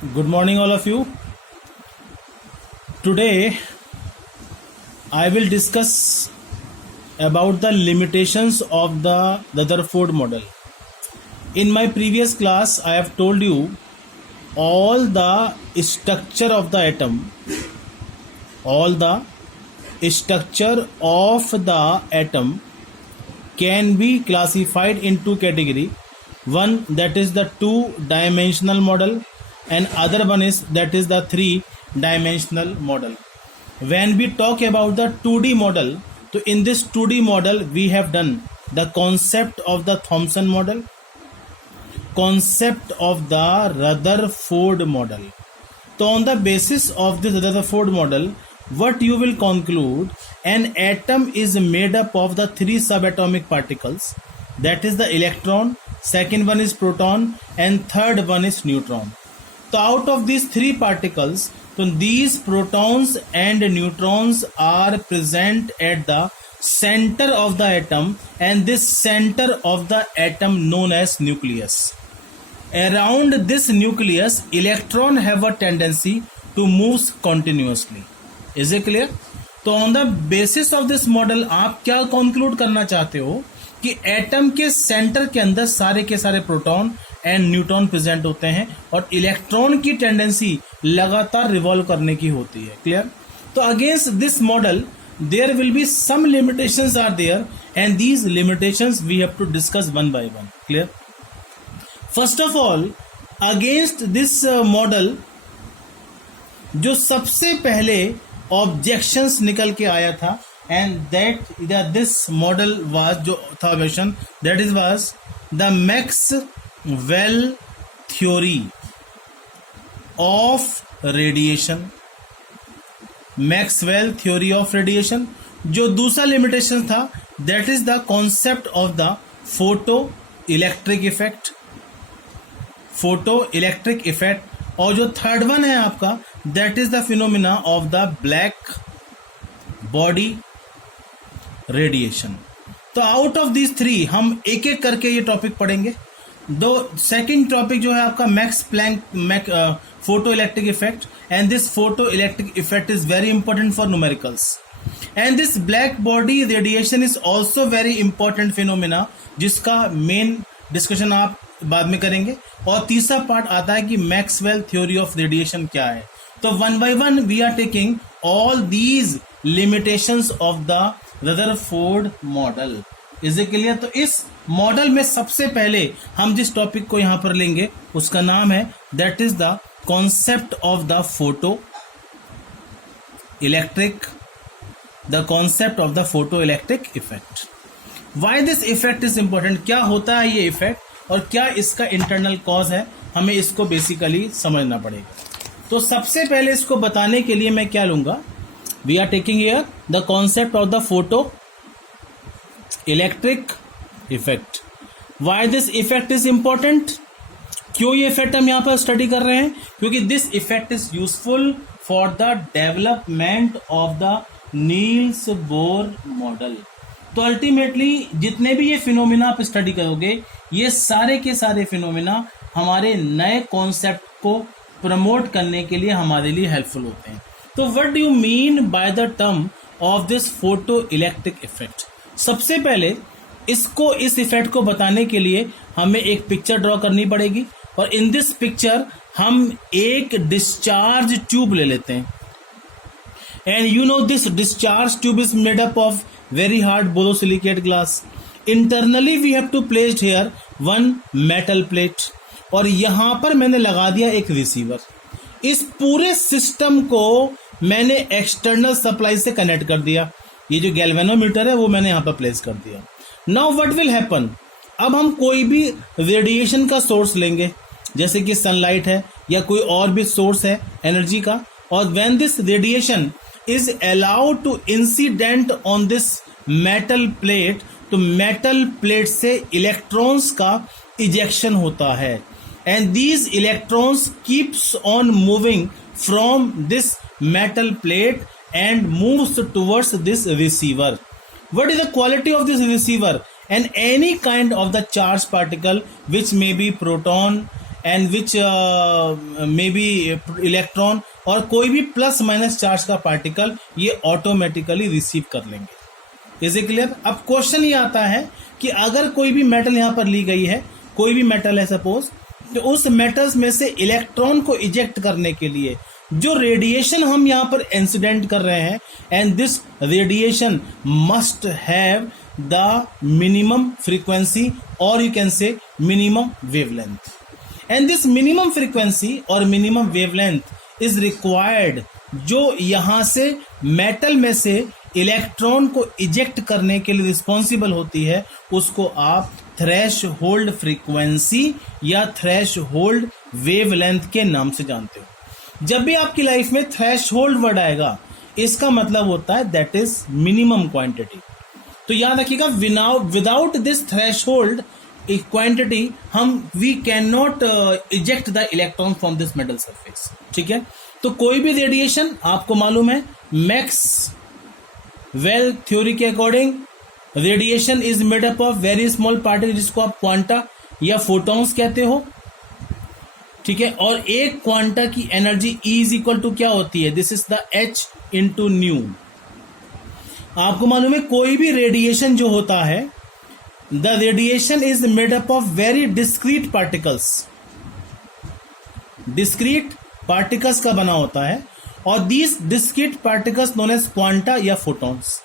Good morning, all of you. Today, I will discuss about the limitations of the Rutherford model. In my previous class, I have told you all the structure of the atom, all the structure of the atom can be classified into category. One, that is the two-dimensional model, and other one is that is the three-dimensional model. When we talk about the 2D model, so in this 2D model we have done the concept of the Thomson model, concept of the Rutherford model. So on the basis of this Rutherford model, what you will conclude, an atom is made up of the three subatomic particles, that is the electron, second one is proton, and third one is neutron. So out of these three particles, so these protons and neutrons are present at the center of the atom, and this center of the atom known as nucleus. Around this nucleus, electron have a tendency to move continuously. Is it clear? तो on the basis of this model आप क्या conclude करना चाहते हो कि atom के centre के अंदर सारे के सारे प्रोटॉन एंड न्यूट्रॉन प्रेजेंट होते हैं और इलेक्ट्रॉन की टेंडेंसी लगातार रिवॉल्व करने की होती है. क्लियर? तो against this model there will be some limitations are there, and these limitations we have to discuss one by one. Clear? First of all, against this model जो सबसे पहले ऑब्जेक्शंस निकल के आया था, and that this model was जो था objection, that is was the Maxwell theory of radiation. Maxwell theory of radiation. जो दूसरा लिमिटेशन था, that is the concept of the photo electric effect. Photo electric effect. और जो third one है आपका, that is the phenomena of the black body radiation. तो out of these three हम एक एक करके ये टॉपिक पढ़ेंगे. दो सेकंड टॉपिक जो है आपका Max Planck photo electric effect, and this photo electric effect is very important for numericals. And this black body radiation is also very important phenomena, जिसका मेन डिस्कशन आप बाद में करेंगे. और तीसरा पार्ट आता है कि मैक्सवेल थ्योरी ऑफ रेडिएशन क्या है. तो one by one we are taking all these limitations of the Rutherford model. Is it clear? तो इस मॉडल में सबसे पहले हम जिस टॉपिक को यहां पर लेंगे उसका नाम है that is the concept of the photo electric, the concept of the photo electric effect. Why this effect is important? क्या होता है ये इफेक्ट और क्या इसका इंटरनल कॉज है, हमें इसको बेसिकली समझना पड़ेगा. तो सबसे पहले इसको बताने के लिए मैं क्या लूंगा, we are taking here the concept of the photo electric effect. Why this effect is important? क्यों ये इफेक्ट हम यहां पर स्टडी कर रहे हैं? क्योंकि this effect is useful for the development of the Niels Bohr model. तो अल्टीमेटली जितने भी ये फिनोमिना आप स्टडी करोगे, ये सारे के सारे फिनोमिना हमारे नए कॉन्सेप्ट को प्रमोट करने के लिए हमारे लिए हेल्पफुल होते हैं. तो what do you mean by the term of this photo electric effect? सबसे पहले इसको, इस इफेक्ट को बताने के लिए हमें एक पिक्चर ड्रॉ करनी पड़ेगी, और इन दिस पिक्चर हम एक डिस्चार्ज ट्यूब ले लेते हैं. And you know this discharge tube is made up of very hard borosilicate glass. Internally we have to place here one metal plate, और यहां पर मैंने लगा दिया एक रिसीवर. इस पूरे सिस्टम को मैंने एक्सटर्नल सप्लाई से कनेक्ट कर दिया. ये जो गैल्वेनोमीटर है वो मैंने यहां पर प्लेस कर दिया. Now what will happen? अब हम कोई भी रेडिएशन का सोर्स लेंगे, जैसे कि सनलाइट है या कोई और भी सोर्स है एनर्जी का, और when this radiation is allowed to incident on this metal plate, तो metal plate से इलेक्ट्रॉन्स का इजेक्शन होता है, and these electrons keeps on moving from this metal plate and moves towards this receiver. What is the quality of this receiver? And any kind of the charged particle which may be proton and which may be electron और कोई भी plus minus charge का particle ये automatically receive कर लेंगे। Is it clear? अब question ये आता है कि अगर कोई भी मेटल यहां पर ली गई है, कोई भी मेटल है सपोज, तो उस मेटल्स में से इलेक्ट्रॉन को इजेक्ट करने के लिए जो रेडिएशन हम यहां पर इंसिडेंट कर रहे हैं, and this radiation must have the minimum frequency और you can say minimum wavelength, and this minimum frequency और मिनिमम वेवलेंथ इज रिक्वायर्ड, जो यहां से मेटल में से इलेक्ट्रॉन को इजेक्ट करने के लिए रिस्पॉन्सिबल होती है, उसको आप थ्रेश होल्ड फ्रीक्वेंसी या थ्रेश होल्ड वेवलेंथ के नाम से जानते हो। जब भी आपकी लाइफ में थ्रेश होल्ड वर्ड आएगा, इसका मतलब होता है दैट इज मिनिमम क्वांटिटी। तो याद रखिएगा, without this threshold quantity we can not eject the electron from this metal surface. ठीक है, तो कोई भी रेडिएशन आपको मालूम है, मैक्स वेल थ्योरी के according radiation is made up of very small particle, जिसको आप क्वांटा या फोटॉन्स कहते हो। ठीक है, और एक क्वांटा की energy E is equal to क्या होती है? This is the H into nu. आपको मालूम है कोई भी रेडिएशन जो होता है, the radiation is made up of very discrete particles, discrete particles का बना होता है, और these discrete particles known as quanta या photons.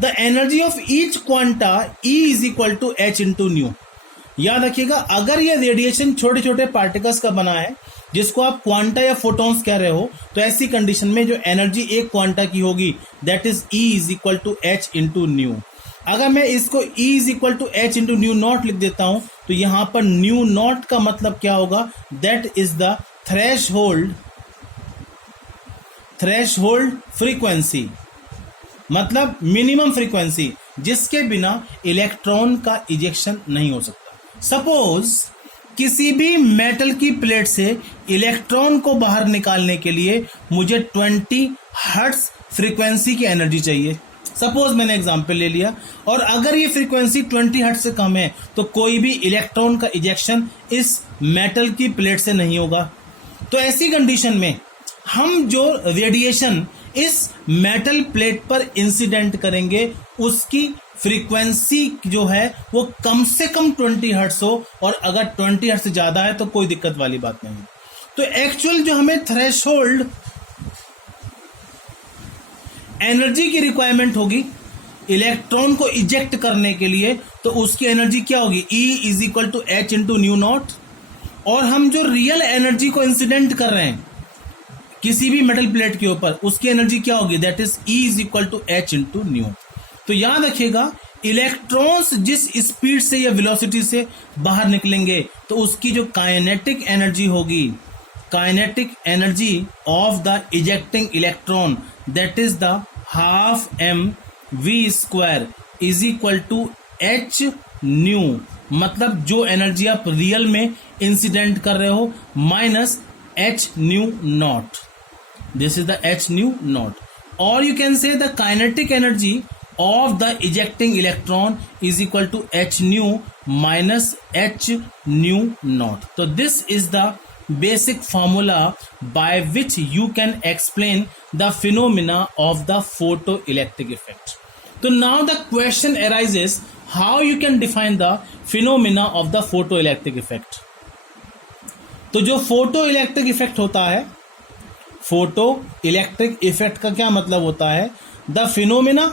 The energy of each quanta E is equal to H into nu. याद रखिएगा, अगर ये रेडिएशन छोटे छोटे पार्टिकल्स का बना है, जिसको आप क्वांटा या फोटॉन्स कह रहे हो, तो ऐसी कंडीशन में जो एनर्जी एक क्वांटा की होगी that is E is equal to H into nu. अगर मैं इसको E is equal to H into nu naught लिख देता हूं, तो यहां पर न्यू नॉट का मतलब क्या होगा? That is the threshold frequency, मतलब मिनिमम फ्रीक्वेंसी जिसके बिना इलेक्ट्रॉन का इजेक्शन नहीं हो सकता। सपोज किसी भी मेटल की प्लेट से इलेक्ट्रॉन को बाहर निकालने के लिए मुझे 20 हर्ट्ज फ्रीक्वेंसी की एनर्जी चाहिए। सपोज मैंने एग्जांपल ले लिया, और अगर ये फ्रीक्वेंसी 20 हर्ट्ज से कम है तो कोई भी इलेक्ट्रॉन का इजेक्शन इस मेटल की प्लेट से नहीं होगा। तो ऐसी कंडीशन में हम जो रेडिएशन इस मेटल प्लेट पर इंसिडेंट करेंगे, उसकी फ्रीक्वेंसी जो है वो कम से कम 20 हर्ट्ज हो, और अगर 20 हर्ट्ज से ज्यादा है तो कोई दिक्कत वाली बात नहीं। तो एक्चुअल जो हमें थ्रेशोल्ड एनर्जी की रिक्वायरमेंट होगी इलेक्ट्रॉन को इजेक्ट करने के लिए, तो उसकी एनर्जी क्या होगी? E is equal to H into nu naught. और हम जो रियल एनर्जी को इंसिडेंट कर रहे हैं किसी भी मेटल प्लेट के ऊपर, उसकी एनर्जी क्या होगी? That is E is equal to H into nu. तो याद रखिएगा, इलेक्ट्रॉन्स जिस स्पीड से या वेलोसिटी से बाहर निकलेंगे, तो उसकी जो काइनेटिक एनर्जी होगी, kinetic energy of the ejecting electron, that is the half mv² is equal to H nu. मतलब जो एनर्जी आप रियल में इंसिडेंट कर रहे हो minus H nu naught, this is the H nu naught. और you can say the kinetic energy of the ejecting electron is equal to H nu minus H nu naught. So this is the basic formula by which you can explain the phenomena of the photoelectric effect. So now the question arises, how you can define the phenomena of the photoelectric effect. तो जो photoelectric effect होता है, photoelectric effect का क्या मतलब होता है? The phenomena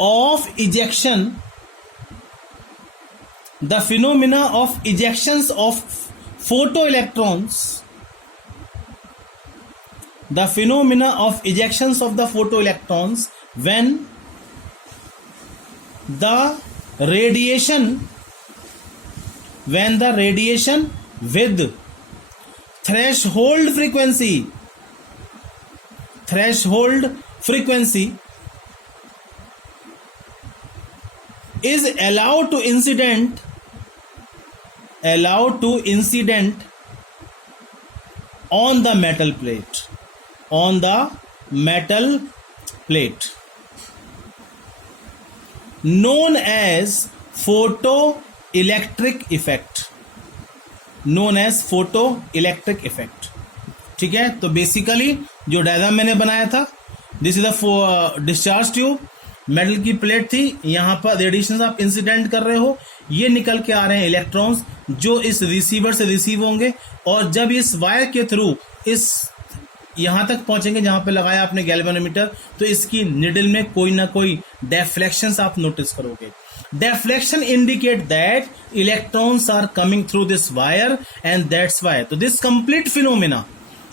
of ejections of photoelectrons, the phenomena of ejections of the photoelectrons when the radiation with threshold frequency is allowed to incident on the metal plate. known as photoelectric effect, known as photoelectric effect. ठीक है, तो basically जो diagram मैंने बनाया था, this is the discharge tube, metal की plate थी, यहां पर रेडिएशन आप इंसिडेंट कर रहे हो, ये निकल के आ रहे हैं इलेक्ट्रॉन्स जो इस रिसीवर से रिसीव होंगे, और जब इस वायर के थ्रू इस यहां तक पहुंचेंगे जहां पे लगाया आपने गैल्वेनोमीटर, तो इसकी निडल में कोई ना कोई डेफ्लेक्शंस आप नोटिस करोगे. Deflection indicate that electrons are coming through this wire and that's why. तो this complete phenomena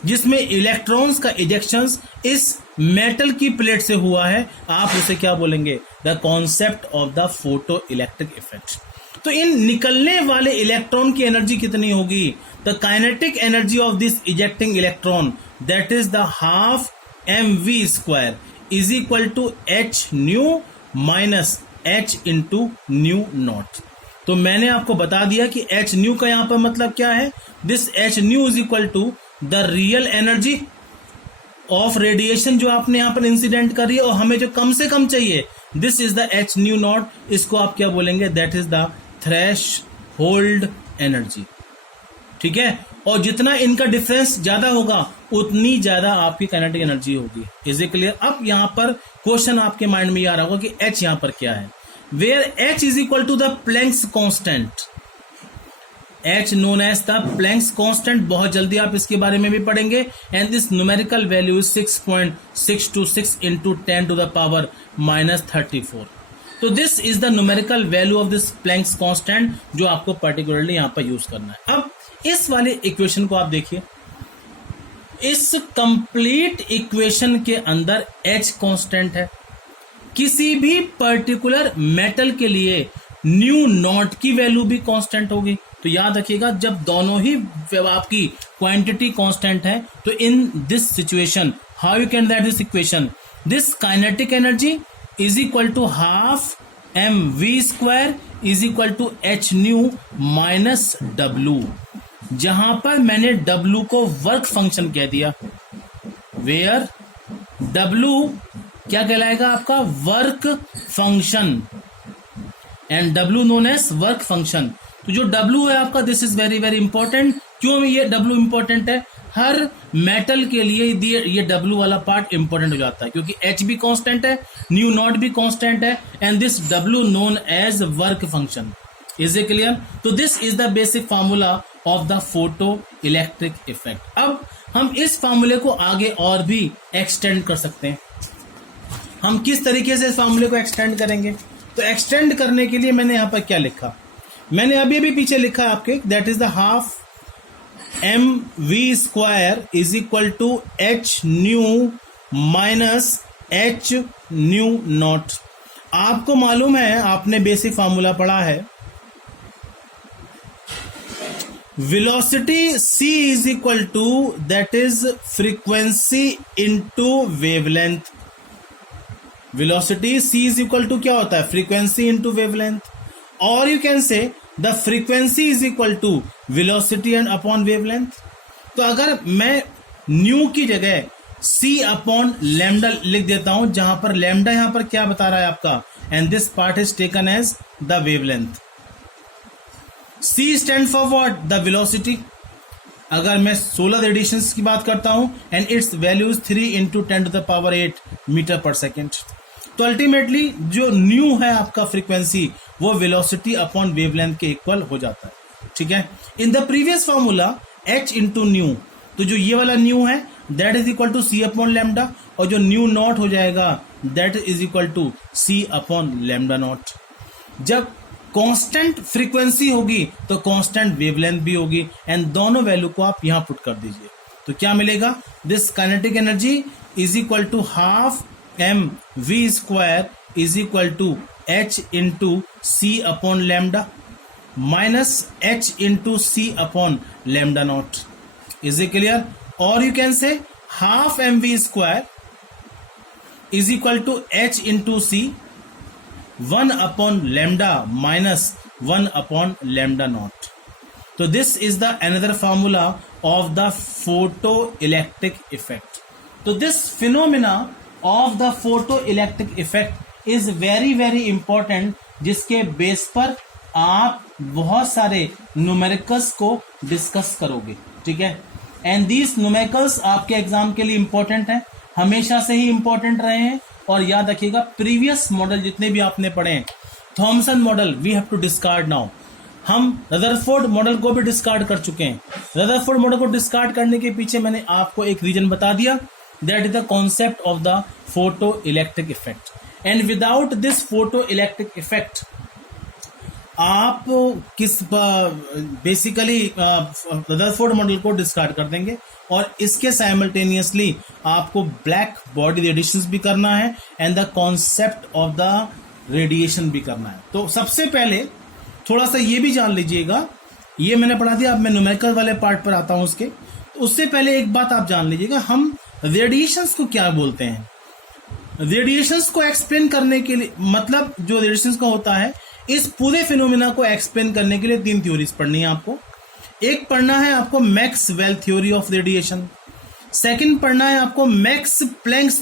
जिसमें इलेक्ट्रॉन्स का इजेक्शंस इस मेटल की प्लेट से हुआ है, आप उसे क्या बोलेंगे? The concept of the photo electric effect. तो इन निकलने वाले इलेक्ट्रॉन की एनर्जी कितनी होगी? The kinetic energy of this ejecting electron, that is the half mv² is equal to h nu minus h into nu naught. तो मैंने आपको बता दिया कि h न्यू का यहां पर मतलब क्या है. This h nu is equal to the real energy of radiation जो आपने यहां पर इंसिडेंट करी है, और हमें जो कम से कम चाहिए, this is the h nu naught. इसको आप क्या बोलेंगे? That is the threshold energy. ठीक है, और जितना इनका डिफरेंस ज्यादा होगा उतनी ज्यादा आपकी काइनेटिक एनर्जी होगी. Is it clear? अब यहां पर क्वेश्चन आपके माइंड में आ रहा होगा कि h यहां पर क्या है. Where h is equal to the Planck's constant, h known as the Planck's constant. बहुत जल्दी आप इसके बारे में भी पढ़ेंगे. And this numerical value is 6.626 into 10 to the power -34. तो this is the numerical value of this Planck's constant जो आपको पर्टिकुलरली यहां पर यूज करना है. अब इस वाले इक्वेशन को आप देखिए, इस कंप्लीट इक्वेशन के अंदर h कांस्टेंट है. किसी भी पर्टिकुलर मेटल के लिए न्यू नॉट की वैल्यू भी कांस्टेंट होगी. तो याद रखिएगा, जब दोनों ही आपकी क्वांटिटी कांस्टेंट है, तो in this situation how you can write this equation? This kinetic energy is equal to half mv² is equal to h nu minus w. जहां पर मैंने W को वर्क फंक्शन कह दिया, वेयर W क्या कहलाएगा आपका? Work function, and W known as work function. तो जो W है आपका, this is very very important. क्यों ये W इंपॉर्टेंट है? हर मेटल के लिए ये W वाला पार्ट इंपॉर्टेंट हो जाता है, क्योंकि H भी कांस्टेंट है, न्यू नॉट भी कांस्टेंट है, and this W known as work function. Is it clear? तो this is the basic formula of the photo electric effect. अब हम इस फार्मूले को आगे और भी एक्सटेंड कर सकते हैं. हम किस तरीके से इस फार्मूले को एक्सटेंड करेंगे? तो एक्सटेंड करने के लिए मैंने यहां पर क्या लिखा? मैंने अभी भी पीछे लिखा आपके, that is the half mv² is equal to h nu minus h nu naught. आपको मालूम है, आपने बेसिक फार्मूला पढ़ा है, velocity c is equal to, that is frequency into wavelength. velocity c is equal to क्या होता है? frequency into wavelength. or you can say the frequency is equal to velocity and upon wavelength. तो अगर मैं new की जगह c upon lambda लिख देता हूं, जहां पर लैम्डा यहां पर क्या बता रहा है आपका, and this part is taken as the wavelength. C stand for what? The velocity. अगर मैं सोलर रेडिएशंस की बात करता हूं, and it's value is 3 into 10 to the power 8 metre per second. तो अल्टीमेटली जो न्यू है आपका फ्रीक्वेंसी, वो वेलोसिटी अपॉन वेवलेंथ के इक्वल हो जाता है. ठीक है, in the previous formula h into nu, तो जो ये वाला न्यू है that is equal to c upon lambda, और जो न्यू नॉट हो जाएगा that is equal to c upon lambda naught. जब कांस्टेंट फ्रीक्वेंसी होगी तो कांस्टेंट वेवलेंथ भी होगी, एंड दोनों वैल्यू को आप यहां पुट कर दीजिए. तो क्या मिलेगा? This kinetic energy is equal to half mv² is equal to h into c upon lambda minus h into c upon lambda naught. Is it clear? और you can say half mv² is equal to h into c 1 upon lambda minus 1 upon lambda naught. So this is the another formula of the photoelectric effect. So this phenomena of the photoelectric effect is very very important, जिसके base पर आप बहुत सारे numericals को discuss करोगे, ठीक है। And these numericals आपके एग्जाम के लिए इंपॉर्टेंट है, हमेशा से ही इंपॉर्टेंट रहे हैं। और याद रखिएगा प्रीवियस मॉडल जितने भी आपने पढ़े हैं, Thomson model we have to discard now. हम रदरफोर्ड मॉडल को भी डिस्कार्ड कर चुके हैं। रदरफोर्ड मॉडल को डिस्कार्ड करने के पीछे मैंने आपको एक रीजन बता दिया, that is the concept of the photo electric effect. And without this photo electric effect आप किस बेसिकली रदरफोर्ड मॉडल को डिस्कार्ड कर देंगे, और इसके साइमल्टेनियसली आपको ब्लैक बॉडी रेडिएशंस भी करना है and the concept of the radiation भी करना है। तो सबसे पहले थोड़ा सा ये भी जान लीजिएगा, ये मैंने पढ़ा दिया, अब मैं न्यूमेरिकल वाले पार्ट पर आता हूं उसके। तो उससे पहले एक बात आप जान लीजिएगा, हम रेडिएशंस को क्या बोलते हैं। रेडिएशंस को एक्सप्लेन करने के लिए, मतलब जो रेडिएशंस का होता है, इस पूरे फिनोमिना को एक्सप्लेन करने के लिए 3 थ्योरीज पढ़नी है आपको। एक पढ़ना है आपको Maxwell theory of radiation, second पढ़ना है आपको मैक्स प्लैंक्स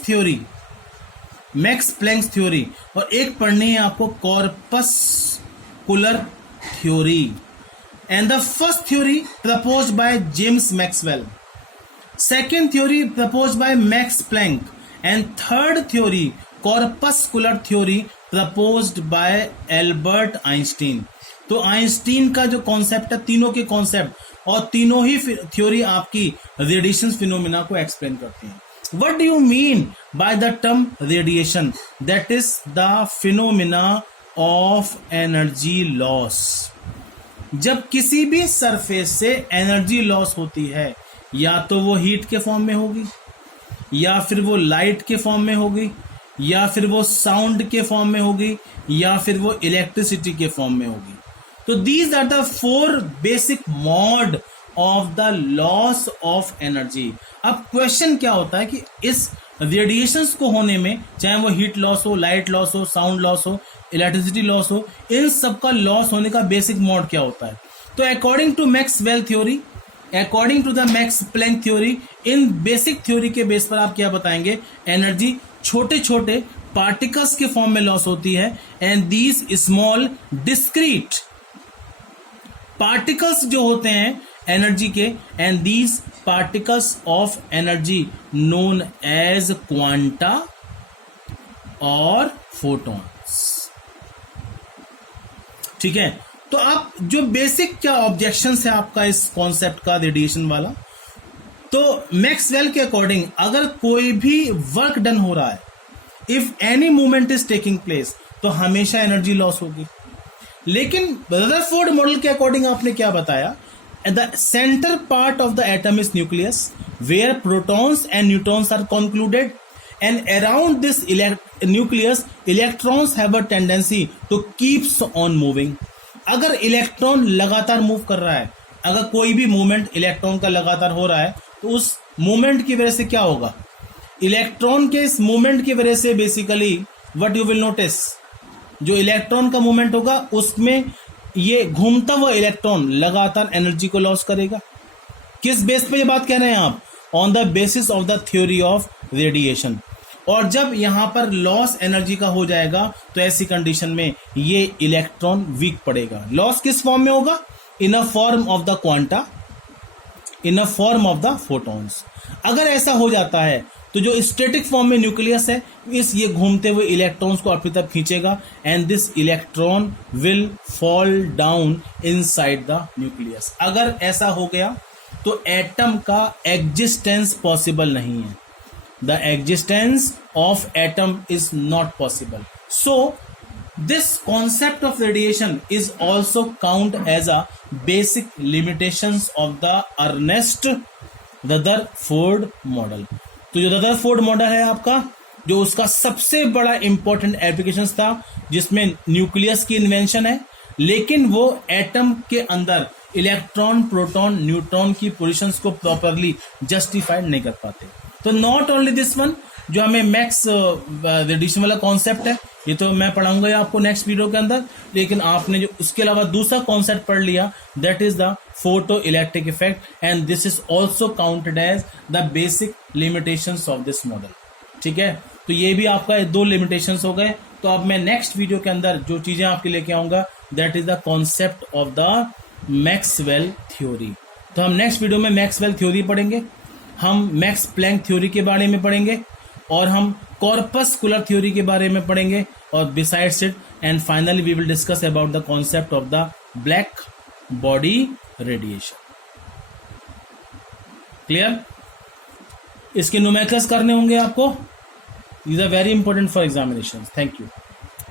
थ्योरी, और एक पढ़नी है आपको corpuscular theory. And the first theory proposed by James Maxwell, second theory proposed by Max Planck, and third theory corpuscular theory proposed by Albert Einstein. तो Einstein का जो कॉन्सेप्ट है, तीनों के कॉन्सेप्ट और तीनों ही थ्योरी आपकी रेडिएशन फिनोमिना को एक्सप्लेन करती हैं। What do you mean by the term radiation? That is the phenomena of energy loss. जब किसी भी सरफेस से एनर्जी लॉस होती है, या तो वो हीट के फॉर्म में होगी, या फिर वो लाइट के फॉर्म में होगी, या फिर वो साउंड के फॉर्म में होगी, या फिर वो इलेक्ट्रिसिटी के फॉर्म में होगी। तो these are the 4 basic mode of the loss of energy. अब क्वेश्चन क्या होता है कि इस रेडिएशंस को होने में, चाहे वो हीट लॉस हो, लाइट लॉस हो, साउंड लॉस हो, इलेक्ट्रिसिटी लॉस हो, इन सब का लॉस होने का बेसिक मोड क्या होता है। तो according to Maxwell theory, according to the Max Planck theory, इन बेसिक थ्योरी के बेस पर आप क्या बताएंगे, एनर्जी छोटे छोटे पार्टिकल्स के फॉर्म में लॉस होती है। And these small discrete particles जो होते हैं एनर्जी के, and these particles of energy known as quanta और फोटॉन्स, ठीक है। तो आप जो बेसिक क्या ऑब्जेक्शन है आपका इस कॉन्सेप्ट का रेडिएशन वाला, तो मैक्सवेल के अकॉर्डिंग अगर कोई भी वर्क डन हो रहा है, if any movement is taking place, तो हमेशा एनर्जी लॉस होगी। लेकिन रदरफोर्ड मॉडल के अकॉर्डिंग आपने क्या बताया, the centre part of the atom is nucleus where protons and neutrons are concluded, and around this nucleus electrons have a tendency to keeps on moving. अगर electron लगातार move कर रहा है, अगर कोई भी मूवमेंट इलेक्ट्रॉन का लगातार हो रहा है, तो उस मूवमेंट की वजह से क्या होगा, इलेक्ट्रॉन के इस मूवमेंट की वजह से basically what you will notice, जो इलेक्ट्रॉन का मूवमेंट होगा उसमें ये घूमता हुआ इलेक्ट्रॉन लगातार एनर्जी को लॉस करेगा। किस बेस पे ये बात कह रहे हैं आप, on the basis of the theory of radiation. और जब यहां पर लॉस एनर्जी का हो जाएगा, तो ऐसी कंडीशन में ये इलेक्ट्रॉन वीक पड़ेगा। लॉस किस फॉर्म में होगा, in a form of the quanta, in a form of the photons. अगर ऐसा हो जाता है तो जो स्टैटिक फॉर्म में न्यूक्लियस है, इस ये घूमते हुए इलेक्ट्रॉन्स को अपनी तरफ खींचेगा, and this electron will fall down inside the nucleus. अगर ऐसा हो गया तो एटम का एग्जिस्टेंस पॉसिबल नहीं है, the existence of atom is not possible. So this concept of radiation is also count as a basic limitations of the Ernest Rutherford model. तो जो रदरफोर्ड मॉडल है आपका, जो उसका सबसे बड़ा इंपॉर्टेंट एप्लीकेशन था, जिसमें न्यूक्लियस की इन्वेंशन है, लेकिन वो एटम के अंदर इलेक्ट्रॉन, प्रोटॉन, न्यूट्रॉन की पोजीशंस को प्रॉपरली जस्टिफाइड नहीं कर पाते। तो नॉट ओनली दिस वन, जो हमें मैक्स रेडिएशन वाला कॉन्सेप्ट है, ये तो मैं पढ़ाऊंगा आपको नेक्स्ट वीडियो के अंदर, लेकिन आपने जो उसके अलावा दूसरा कॉन्सेप्ट पढ़ लिया, that is the photo electric effect, and this is also counted as the basic limitations of this model, ठीक है। तो ये भी आपका 2 लिमिटेशंस हो गए, तो अब मैं नेक्स्ट वीडियो के अंदर जो चीजें आपके लेके आऊंगा that is the concept of the Maxwell theory. तो हम नेक्स्ट वीडियो में मैक्सवेल थ्योरी पढ़ेंगे, हम मैक्स प्लैंक थ्योरी के बारे में पढ़ेंगे, और हम कॉर्पस्कुलर थ्योरी के बारे में पढ़ेंगे, और besides it and finally we will discuss about the concept of the black body radiation. Clear? इसके न्यूमेरिकल्स करने होंगे आपको, these are very important for examinations. Thank you.